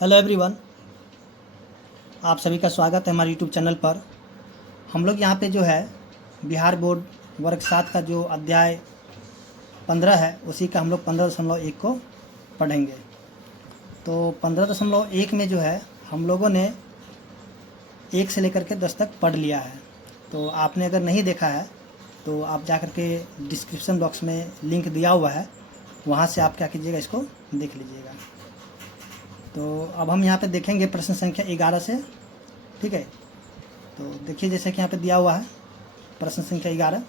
Hello everyone, आप सभी का स्वागत है हमारे यूट्यूब चैनल पर। हम लोग यहाँ पे जो है बिहार बोर्ड वर्ग 7 का जो अध्याय 15 है उसी का हम लोग 15.1 को पढ़ेंगे। तो 15.1 में जो है हम लोगों ने 1 से लेकर के 10 तक पढ़ लिया है। तो आपने अगर नहीं देखा है तो आप जा कर के डिस्क्रिप्शन बॉक्स में लिंक दिया हुआ है, वहाँ से आप क्या कीजिएगा, इसको देख लीजिएगा। तो अब हम यहाँ पे देखेंगे प्रश्न संख्या 11 से। ठीक है, तो देखिए जैसे कि यहाँ पे दिया हुआ है प्रश्न संख्या 11।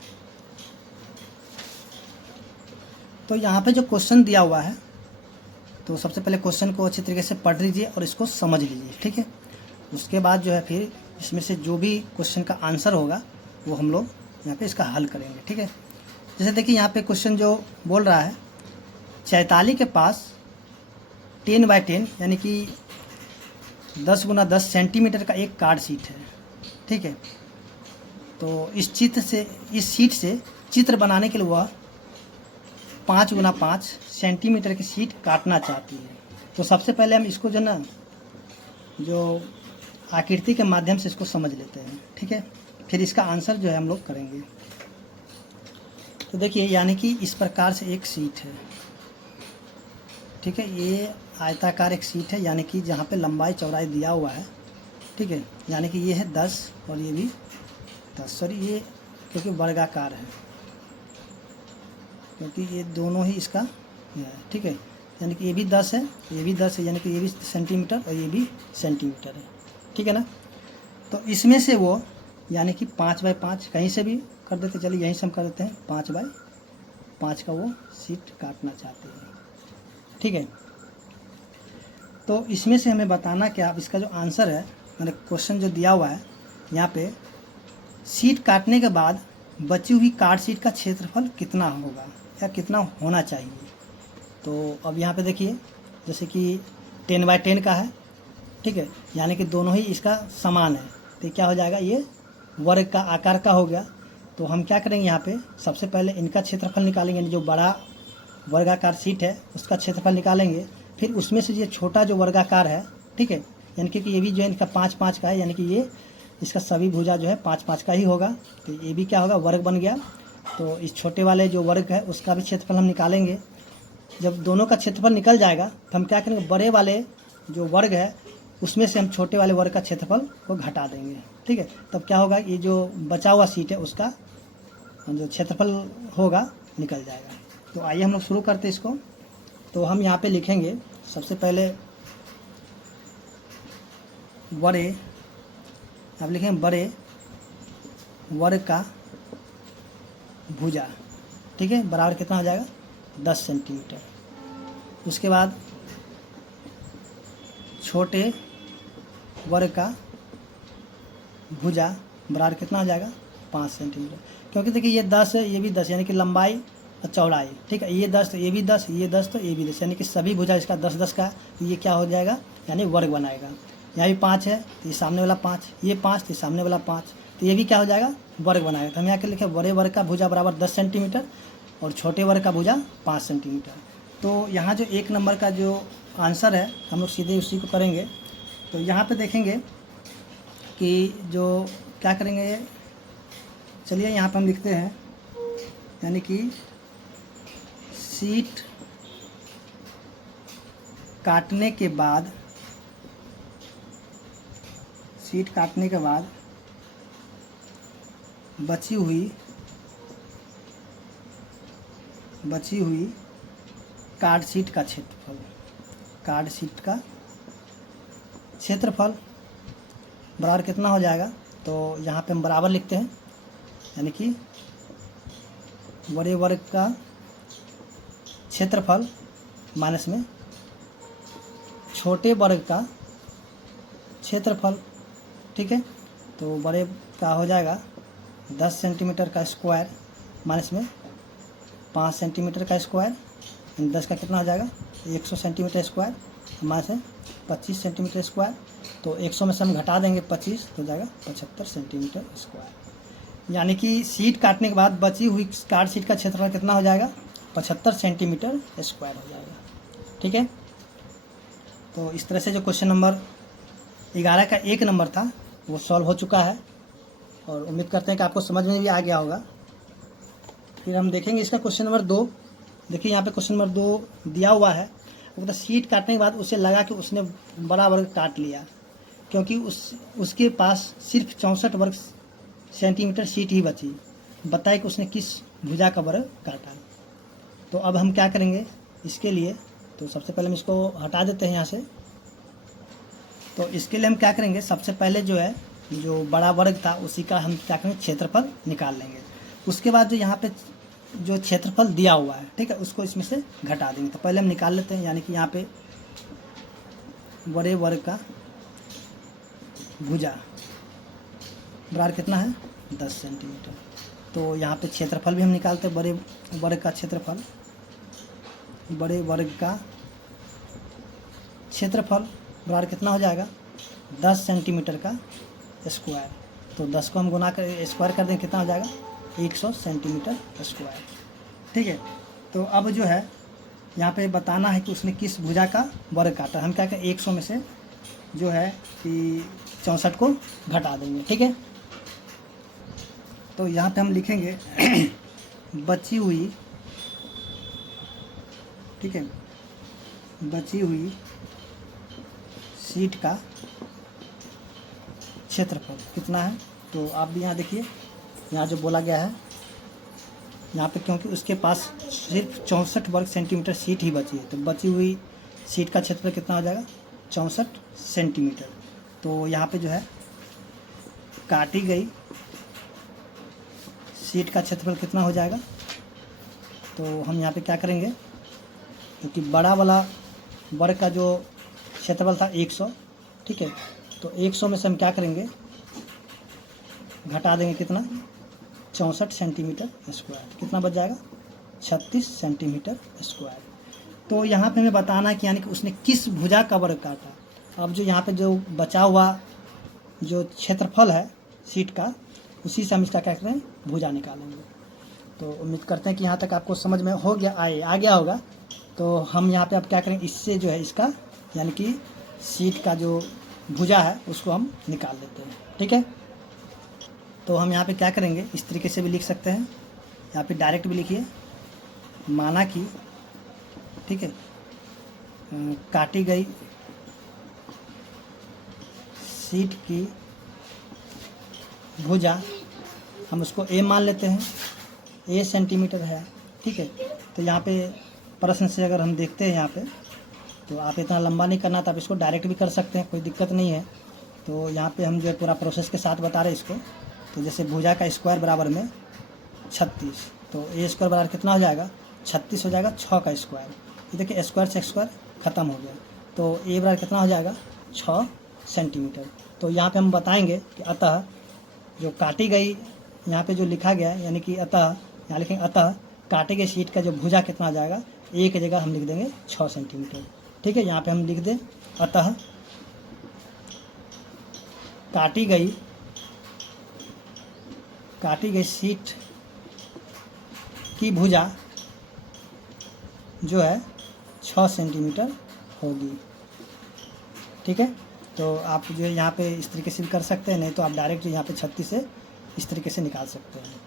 तो यहाँ पे जो क्वेश्चन दिया हुआ है, तो सबसे पहले क्वेश्चन को अच्छी तरीके से पढ़ लीजिए और इसको समझ लीजिए। ठीक है, उसके बाद जो है फिर इसमें से जो भी क्वेश्चन का आंसर होगा वो हम लोग यहाँ पे इसका हल करेंगे। ठीक है, जैसे देखिए यहाँ पे क्वेश्चन जो बोल रहा है, चैताली के पास 10x10 यानी कि 10 × 10 सेंटीमीटर का एक कार्ड शीट है। ठीक है, तो इस शीट से चित्र बनाने के लिए वह 5 × 5 सेंटीमीटर की शीट काटना चाहती है। तो सबसे पहले हम इसको जो आकृति के माध्यम से इसको समझ लेते हैं। ठीक है, फिर इसका आंसर जो है हम लोग करेंगे। तो देखिए यानी कि इस प्रकार से एक शीट है। ठीक है, ये आयताकार एक शीट है, यानी कि जहाँ पे लंबाई चौड़ाई दिया हुआ है। ठीक है, यानी कि ये है 10 और ये भी 10, सॉरी ये क्योंकि वर्गाकार है, क्योंकि ये दोनों ही इसका है। ठीक है, यानी कि ये भी 10 है, ये भी 10 है, यानी कि ये भी सेंटीमीटर और ये भी सेंटीमीटर है। ठीक है ना, तो इसमें से वो यानी कि 5x5 कहीं से भी कर देते, चलिए यहीं से हम कर देते हैं, 5x5 का वो शीट काटना चाहते हैं। ठीक है, तो इसमें से हमें बताना क्या, अब इसका जो आंसर है, मैंने क्वेश्चन जो दिया हुआ है यहाँ पे, शीट काटने के बाद बची हुई कार्ड शीट का क्षेत्रफल कितना होगा या कितना होना चाहिए। तो अब यहाँ पे देखिए जैसे कि 10x10 का है। ठीक है, यानी कि दोनों ही इसका समान है, तो क्या हो जाएगा, ये वर्ग का आकार का हो गया। तो हम क्या करेंगे, यहाँ पे सबसे पहले इनका क्षेत्रफल निकालेंगे, यानी जो बड़ा वर्गाकार शीट है उसका क्षेत्रफल निकालेंगे। फिर उसमें से ये छोटा जो वर्गाकार है, ठीक है, यानी कि ये भी जो है इनका 5-5 का है, यानी कि ये इसका सभी भुजा जो है 5-5 का ही होगा। तो ये भी क्या होगा, वर्ग बन गया। तो इस छोटे वाले जो वर्ग है उसका भी क्षेत्रफल हम निकालेंगे। जब दोनों का क्षेत्रफल निकल जाएगा तो हम क्या करेंगे, बड़े वाले जो वर्ग है उसमें से हम छोटे वाले वर्ग का क्षेत्रफल को घटा देंगे। ठीक है, तब क्या होगा, ये जो बचा हुआ शीट है उसका जो क्षेत्रफल होगा निकल जाएगा। तो आइए हम लोग शुरू करते हैं इसको। तो हम यहाँ पे लिखेंगे सबसे पहले बड़े, अब लिखेंगे बड़े वर्ग का भुजा। ठीक है, बराबर कितना हो जाएगा, 10 सेंटीमीटर। उसके बाद छोटे वर्ग का भुजा बराबर कितना हो जाएगा, 5 सेंटीमीटर। क्योंकि देखिए ये 10 है, ये भी 10, यानी कि लंबाई और चौड़ाई। ठीक है, ये 10 तो ये भी 10, ये 10 तो ये भी 10, यानी कि सभी भुजा इसका 10-10 का, तो ये क्या हो जाएगा, यानी वर्ग बनाएगा। यहाँ भी 5 है तो ये सामने वाला 5, ये 5 तो सामने वाला 5, तो ये भी क्या हो जाएगा, वर्ग बनाएगा। तो हम यहाँ के लिखे बड़े वर्ग का भुजा बराबर 10 सेंटीमीटर और छोटे वर्ग का भुजा 5 सेंटीमीटर। तो यहाँ जो 1 नंबर का जो आंसर है हम लोग सीधे उसी को करेंगे। तो यहाँ पे देखेंगे कि जो क्या करेंगे, चलिए यहाँ पे हम लिखते हैं, यानी कि शीट काटने के बाद बची हुई कार्ड शीट का क्षेत्रफल बराबर कितना हो जाएगा। तो यहाँ पे हम बराबर लिखते हैं, यानी कि बड़े वर्ग का क्षेत्रफल माइनस में छोटे वर्ग का क्षेत्रफल। ठीक है, तो बड़े का हो जाएगा 10 सेंटीमीटर का स्क्वायर माइनस में 5 सेंटीमीटर का स्क्वायर, 10 का कितना हो जाएगा, 100 सेंटीमीटर स्क्वायर माइनस में 25 सेंटीमीटर स्क्वायर। तो 100 में से हम घटा देंगे 25, तो हो जाएगा 75 सेंटीमीटर स्क्वायर। यानी कि शीट काटने के बाद बची हुई कार्ड शीट का क्षेत्रफल कितना हो जाएगा, 75 सेंटीमीटर स्क्वायर हो जाएगा। ठीक है, तो इस तरह से जो क्वेश्चन नंबर 11 का 1 नंबर था वो सॉल्व हो चुका है और उम्मीद करते हैं कि आपको समझ में भी आ गया होगा। फिर हम देखेंगे इसका क्वेश्चन नंबर 2। देखिए यहाँ पे क्वेश्चन नंबर 2 दिया हुआ है, वो तो शीट काटने के बाद उसे लगा कि उसने बड़ा वर्ग काट लिया, क्योंकि उसके पास सिर्फ 64 वर्ग सेंटीमीटर शीट ही बची। बताए कि उसने किस भुजा का वर्ग काटा। तो अब हम क्या करेंगे इसके लिए, तो सबसे पहले हम इसको हटा देते हैं यहाँ से। तो इसके लिए हम क्या करेंगे, सबसे पहले जो है जो बड़ा वर्ग था उसी का हम क्या करेंगे क्षेत्रफल निकाल लेंगे। उसके बाद जो यहाँ पे जो क्षेत्रफल दिया हुआ है, ठीक है, उसको इसमें से घटा देंगे। तो पहले हम निकाल लेते हैं, यानी कि यहाँ पे बड़े वर्ग का भुजा बराबर कितना है 10 सेंटीमीटर। तो यहाँ पे क्षेत्रफल भी हम निकालते हैं, बड़े वर्ग का क्षेत्रफल, बड़े वर्ग का क्षेत्रफल बराबर कितना हो जाएगा 10 सेंटीमीटर का स्क्वायर। तो 10 को हम गुना कर स्क्वायर कर देंगे, कितना हो जाएगा 100 सेंटीमीटर स्क्वायर। ठीक है, तो अब जो है यहाँ पे बताना है कि उसने किस भुजा का वर्ग काटा। हम क्या करें 100 में से जो है कि 64 को घटा देंगे। ठीक है, तो यहाँ पे हम लिखेंगे बची हुई, ठीक है, बची हुई शीट का क्षेत्रफल कितना है। तो आप भी यहाँ देखिए, यहाँ जो बोला गया है यहाँ पे, क्योंकि उसके पास सिर्फ 64 वर्ग सेंटीमीटर शीट ही बची है, तो बची हुई शीट का क्षेत्रफल कितना हो जाएगा 64 सेंटीमीटर। तो यहाँ पे जो है काटी गई शीट का क्षेत्रफल कितना हो जाएगा। तो हम यहाँ पे क्या करेंगे, क्योंकि बड़ा वाला वर्ग का जो क्षेत्रफल था 100, ठीक है, तो 100 में से हम क्या करेंगे घटा देंगे, कितना 64 सेंटीमीटर स्क्वायर, कितना बच जाएगा 36 सेंटीमीटर स्क्वायर। तो यहाँ पे हमें बताना है कि यानी कि उसने किस भुजा का वर्ग काटा। अब जो यहाँ पे जो बचा हुआ जो क्षेत्रफल है शीट का, उसी से हम इसका क्या करें भुजा निकालेंगे। तो उम्मीद करते हैं कि यहाँ तक आपको समझ में हो गया आ गया होगा। तो हम यहाँ पे अब क्या करें, इससे जो है इसका यानी कि शीट का जो भुजा है उसको हम निकाल लेते हैं। ठीक है, तो हम यहाँ पे क्या करेंगे, इस तरीके से भी लिख सकते हैं, यहाँ पे डायरेक्ट भी लिखिए। माना कि, ठीक है, काटी गई शीट की भुजा, हम उसको ए मान लेते हैं, ए सेंटीमीटर है। ठीक है, तो यहाँ पे प्रश्न से अगर हम देखते हैं यहाँ पे, तो आप इतना लंबा नहीं करना, तो आप इसको डायरेक्ट भी कर सकते हैं, कोई दिक्कत नहीं है। तो यहाँ पे हम जो है पूरा प्रोसेस के साथ बता रहे हैं इसको। तो जैसे भुजा का स्क्वायर बराबर में 36, तो ए स्क्वायर बराबर कितना हो जाएगा 36 हो जाएगा 6 का स्क्वायर। ये देखिए स्क्वायर से स्क्वायर ख़त्म हो गया, तो ए बराबर कितना हो जाएगा 6 सेंटीमीटर। तो यहाँ पे हम बताएंगे कि अतः जो काटी गई, यहाँ पे जो लिखा गया है, यानी कि अतः यहाँ लिखेंगे अतः काटी गई शीट का जो भुजा कितना आ जाएगा, ए की जगह हम लिख देंगे 6 सेंटीमीटर। ठीक है, यहाँ पे हम लिख दें अतः काटी गई शीट की भुजा जो है 6 सेंटीमीटर होगी। ठीक है, तो आप जो है यहाँ पे इस तरीके से भी कर सकते हैं, नहीं तो आप डायरेक्ट यहाँ पे 36 से इस तरीके से निकाल सकते हैं।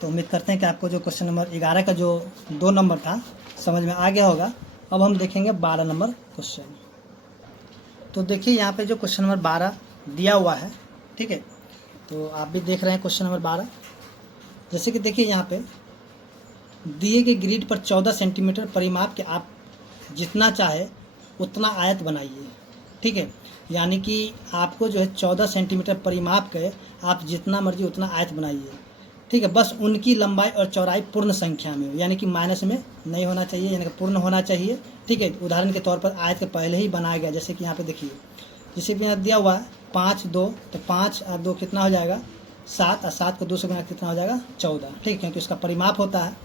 तो उम्मीद करते हैं कि आपको जो क्वेश्चन नंबर 11 का जो 2 नंबर था समझ में आ गया होगा। अब हम देखेंगे 12 नंबर क्वेश्चन। तो देखिए यहाँ पे जो क्वेश्चन नंबर 12 दिया हुआ है, ठीक है, तो आप भी देख रहे हैं क्वेश्चन नंबर 12। जैसे कि देखिए यहाँ पे दिए गए ग्रिड पर 14 सेंटीमीटर परिमाप के आप जितना चाहे उतना आयत बनाइए। ठीक है, यानी कि आपको जो है 14 सेंटीमीटर परिमाप के आप जितना मर्जी उतना आयत बनाइए। ठीक है, बस उनकी लंबाई और चौड़ाई पूर्ण संख्या में हो, यानी कि माइनस में नहीं होना चाहिए, यानी कि पूर्ण होना चाहिए। ठीक है, उदाहरण के तौर पर आयत के पहले ही बनाया गया, जैसे कि यहाँ पे देखिए, जैसे कि यहाँ दिया हुआ है 5 2, तो 5 और 2 कितना हो जाएगा 7, और 7 को 2 से गुना कितना हो जाएगा 14। ठीक है, क्योंकि इसका परिमाप होता है।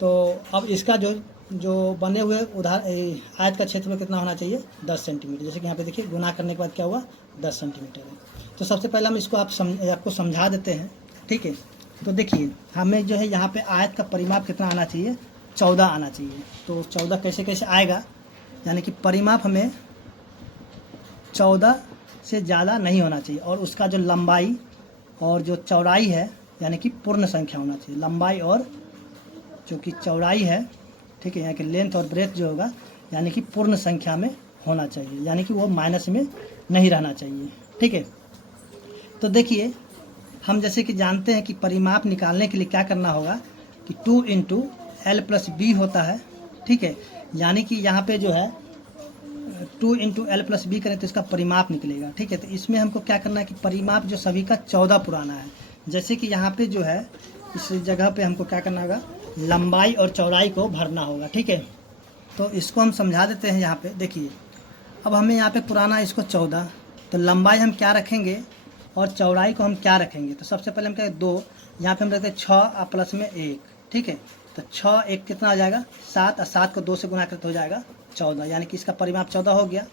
तो अब इसका जो बने हुए आयत का क्षेत्रफल कितना होना चाहिए 10 सेंटीमीटर। जैसे कि यहाँ पे देखिए गुना करने के बाद क्या हुआ 10 सेंटीमीटर है। तो सबसे पहले हम इसको आपको समझा देते हैं। ठीक है, तो देखिए हमें जो है यहाँ पे आयत का परिमाप कितना आना चाहिए 14 आना चाहिए। तो 14 कैसे कैसे आएगा, यानी कि परिमाप हमें 14 से ज़्यादा नहीं होना चाहिए, और उसका जो लंबाई और जो चौड़ाई है यानी कि पूर्ण संख्या होना चाहिए। लंबाई और जो कि चौड़ाई है, ठीक है, यानी कि लेंथ और ब्रेथ जो होगा यानी कि पूर्ण संख्या में होना चाहिए, यानी कि वो माइनस में नहीं रहना चाहिए, ठीक है। तो देखिए हम जैसे कि जानते हैं कि परिमाप निकालने के लिए क्या करना होगा कि 2 इंटू एल प्लस बी होता है, ठीक है, यानी कि यहाँ पे जो है 2 इंटू एल प्लस बी करें तो इसका परिमाप निकलेगा, ठीक है। तो इसमें हमको क्या करना है कि परिमाप जो सभी का 14 पुराना है, जैसे कि यहाँ पे जो है इस जगह पे हमको क्या करना होगा, लंबाई और चौड़ाई को भरना होगा, ठीक है। तो इसको हम समझा देते हैं। यहाँ पे देखिए अब हमें यहाँ पे पुराना इसको 14, तो लंबाई हम क्या रखेंगे और चौड़ाई को हम क्या रखेंगे। तो सबसे पहले हम कहें 2, यहाँ पे हम रखते हैं 6 प्लस में 1, ठीक है। तो 6 1 कितना आ जाएगा 7, और 7 को 2 से गुना करते हो जाएगा 14, यानी कि इसका परिमाप 14 हो गया।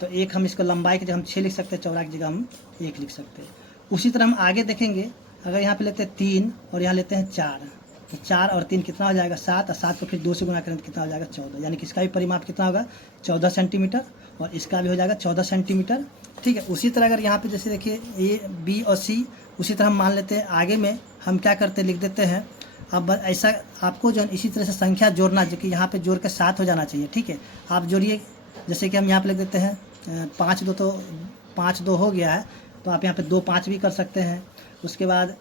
तो एक हम इसको लंबाई की जगह हम 6 लिख सकते हैं, चौड़ाई की जगह हम 1 लिख सकते हैं। उसी तरह हम आगे देखेंगे, अगर यहाँ पे लेते हैं 3 और यहाँ लेते हैं 4, तो 4 और 3 कितना हो जाएगा 7, और 7 को फिर 2 से गुना करें तो कितना हो जाएगा 14, यानी कि इसका भी परिमाप कितना होगा 14 सेंटीमीटर, और इसका भी हो जाएगा 14 सेंटीमीटर, ठीक है। उसी तरह अगर यहाँ पे जैसे देखिए ए बी और सी, उसी तरह हम मान लेते हैं आगे में हम क्या करते लिख देते हैं। अब ऐसा आपको जो इसी तरह से संख्या जोड़ना, जो कि यहाँ पे जोड़ के 7 हो जाना चाहिए, ठीक है। आप जोड़िए, जैसे कि हम यहाँ पे लिख देते हैं 5 2, तो 5 2 हो गया है, तो आप यहाँ पे 2 5 भी कर सकते हैं। उसके बाद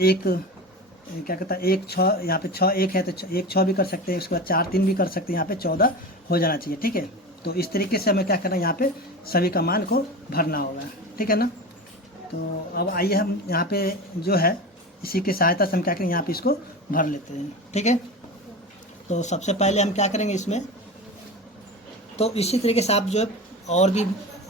एक क्या कहता है 1 6, यहाँ पे 6 1 है तो 1 6 भी कर सकते हैं। उसके बाद 4 3 भी कर सकते हैं, यहाँ पे 14 हो जाना चाहिए, ठीक है। तो इस तरीके से हमें क्या करना है, यहाँ पे सभी का मान को भरना होगा, ठीक है ना। तो अब आइए हम यहाँ पे जो है इसी की सहायता से हम क्या करेंगे, यहाँ पे इसको भर लेते हैं, ठीक है। तो सबसे पहले हम क्या करेंगे इसमें, तो इसी तरीके से आप जो और भी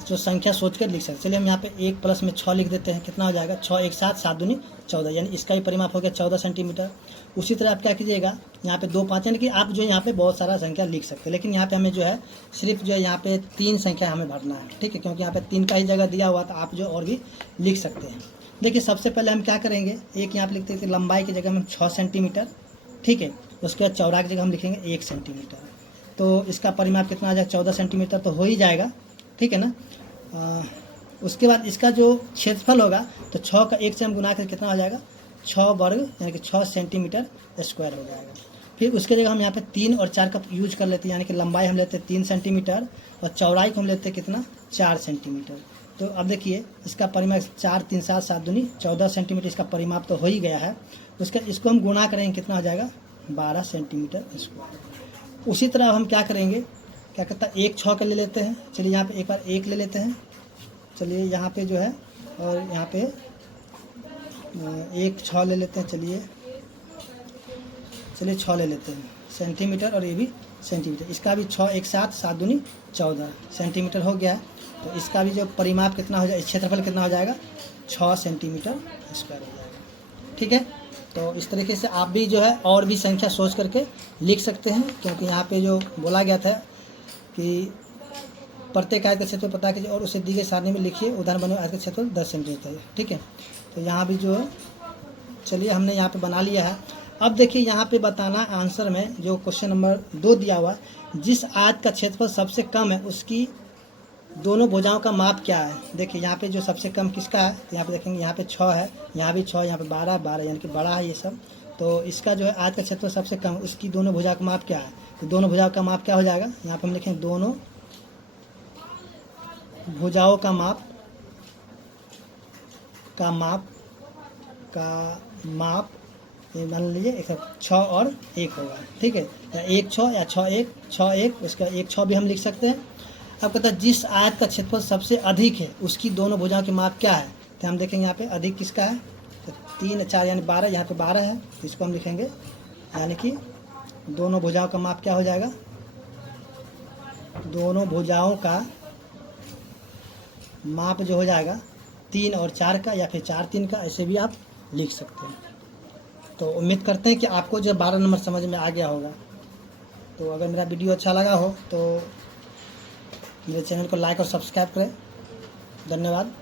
जो संख्या सोच कर लिख सकते। चलिए हम यहाँ पे 1 प्लस में 6 लिख देते हैं, कितना हो जाएगा 6 1 7 7 दूनी 14, यानी इसका भी परिमाप हो गया 14 सेंटीमीटर। उसी तरह आप क्या कीजिएगा, यहाँ पे 2 5, यानी कि आप जो यहाँ पे बहुत सारा संख्या लिख सकते हैं, लेकिन यहाँ पे हमें जो है सिर्फ जो है यहाँ पे 3 संख्या हमें भरना है, ठीक है, क्योंकि यहाँ पे 3 का ही जगह दिया हुआ, तो आप जो और भी लिख सकते हैं। देखिए सबसे पहले हम क्या करेंगे, एक यहाँ पे लिखते हैं कि लंबाई की जगह हम 6 सेंटीमीटर, ठीक है। उसके बाद चौड़ाई की जगह हम लिखेंगे 1 सेंटीमीटर, तो इसका परिमाप कितना आ जाएगा 14 सेंटीमीटर तो हो ही जाएगा, ठीक है ना। उसके बाद इसका जो क्षेत्रफल होगा तो 6 का 1 से हम गुना कर कितना हो जाएगा 6 वर्ग, यानी कि 6 सेंटीमीटर स्क्वायर हो जाएगा। फिर उसके जगह हम यहाँ पे 3 और 4 का यूज कर लेते हैं, यानी कि लंबाई हम लेते हैं 3 सेंटीमीटर और चौड़ाई को हम लेते हैं कितना 4 सेंटीमीटर। तो अब देखिए इसका परिमाप 4 3 7 7 दूनी 14 सेंटीमीटर, इसका परिमाप तो हो ही गया है। उसका इसको हम गुणा करेंगे कितना हो जाएगा 12 सेंटीमीटर स्क्वायर। उसी तरह हम क्या करेंगे, क्या कहता है 1 6 का ले लेते हैं। चलिए यहाँ पे एक बार 1 ले लेते हैं, चलिए यहाँ पे जो है, और यहाँ पे 1 6 ले लेते हैं। चलिए 6 ले लेते हैं सेंटीमीटर, और ये भी सेंटीमीटर, इसका भी 6 1 7 7 दूनी 14 सेंटीमीटर हो गया है। तो इसका भी जो परिमाप कितना हो जाएगा, क्षेत्रफल कितना हो जाएगा 6 सेंटीमीटर स्क्वायर हो जाएगा, ठीक है। तो इस तरीके से आप भी जो है और भी संख्या सोच करके लिख सकते हैं, क्योंकि यहाँ पे जो बोला गया था कि प्रत्येक आयत का क्षेत्रफल पता कीजिए और उसे दी गई सारणी में लिखिए, उदाहरण बने आयत का क्षेत्रफल 10 सेंटीमीटर है, ठीक है। तो यहाँ भी जो है चलिए हमने यहाँ पे बना लिया है। अब देखिए यहाँ पे बताना आंसर में जो क्वेश्चन नंबर 2 दिया हुआ है, जिस आयत का क्षेत्रफल सबसे कम है उसकी दोनों भुजाओं का माप क्या है। देखिए यहाँ पे जो सबसे कम किसका है, तो यहाँ पे देखेंगे यहाँ पे 6 है, यहाँ भी 6, यहाँ पे 12 12, यानी कि बड़ा है ये सब। तो इसका जो है आयत का क्षेत्रफल सबसे कम, उसकी दोनों भुजाओं का माप क्या है। तो दोनों भुजाओं का माप क्या हो जाएगा, यहाँ पे हम लिखेंगे दोनों भुजाओं का माप ये मान लीजिए 6 और 1 होगा, ठीक है, या 1 6 या 6 1 6 1, उसका 1 6 भी हम लिख सकते हैं। अब कहता है जिस आयत का क्षेत्रफल सबसे अधिक है उसकी दोनों भुजाओं के माप क्या है। तो हम देखेंगे यहाँ पे अधिक किसका है, तो 3 4 यानी 12, यहाँ पे 12 है, तो इसको हम लिखेंगे, यानी कि दोनों भुजाओं का माप क्या हो जाएगा, दोनों भुजाओं का माप जो हो जाएगा 3 और 4 का, या फिर 4 3 का, ऐसे भी आप लिख सकते हैं। तो उम्मीद करते हैं कि आपको जो 12 नंबर समझ में आ गया होगा। तो अगर मेरा वीडियो अच्छा लगा हो तो मेरे चैनल को लाइक और सब्सक्राइब करें। धन्यवाद।